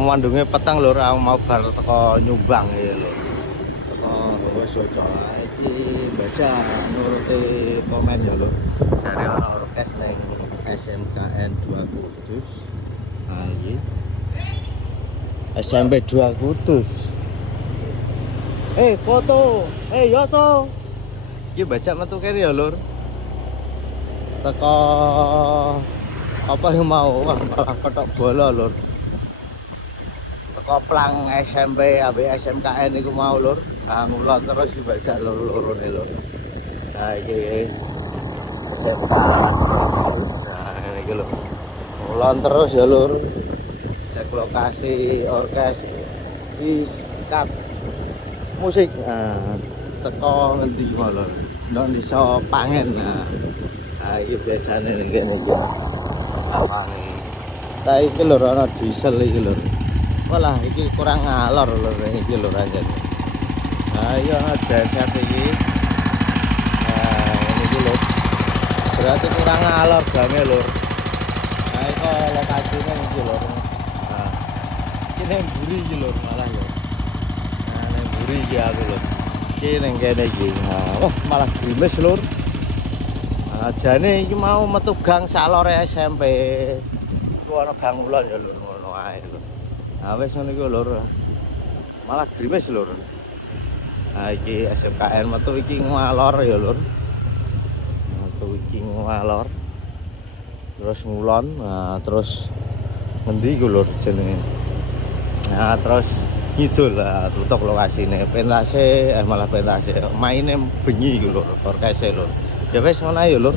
Mewandunge petang lur, aku mau bar teko Nyumbang ya lur. Teko wis ojo iki baca nuruti komen ya lur. Jare ana orkes ning SMKN 2 Kudus. Nah iki SMP 2 Kudus. Foto. Yoto. Iki baca metu kene ya lur. Teko apa yang mau malah petok bola lur. Koplang SMP ambek SMKN iku mau lur. Ah ngulon terus baca lur-lurune lur. Nah iki SMK. Nah iki lur. Ngulon terus ya lur. Cek lokasi orkes iskat musik. Nah, teko ngendi lur. Ndang iso pangen. Nah iki biasane ning kene iki. Amane. Ta iki lur ana diesel iki lur. Walah iki kurang ngalor lho iki lho anjen. Nah iya jaket iki. Nah ini lho. Berarti kurang ngalor banget lho. Nah iki lokasinya iki lho. Nah iki nang mburi iki lho malah ya. Nah nang mburi iki aku lho. Iki nang kene iki. Wah malah grimes lho. Nah jane iki mau metu gang salore SMP. Iku ana gang ulon ya lho ngono ae lho. Nah wis ngono iku lur. Malah grimes lur. Nah iki SMKN metu iki ngalor ya lur. Metu iki ngalor. Terus ngulon, nah terus ngendi iku lur jenenge. Nah terus ngidul lah tutup lokasine. Pentase malah pentase maine bengi iku lur, orkese lur. Ya wis ngono ae ya lur.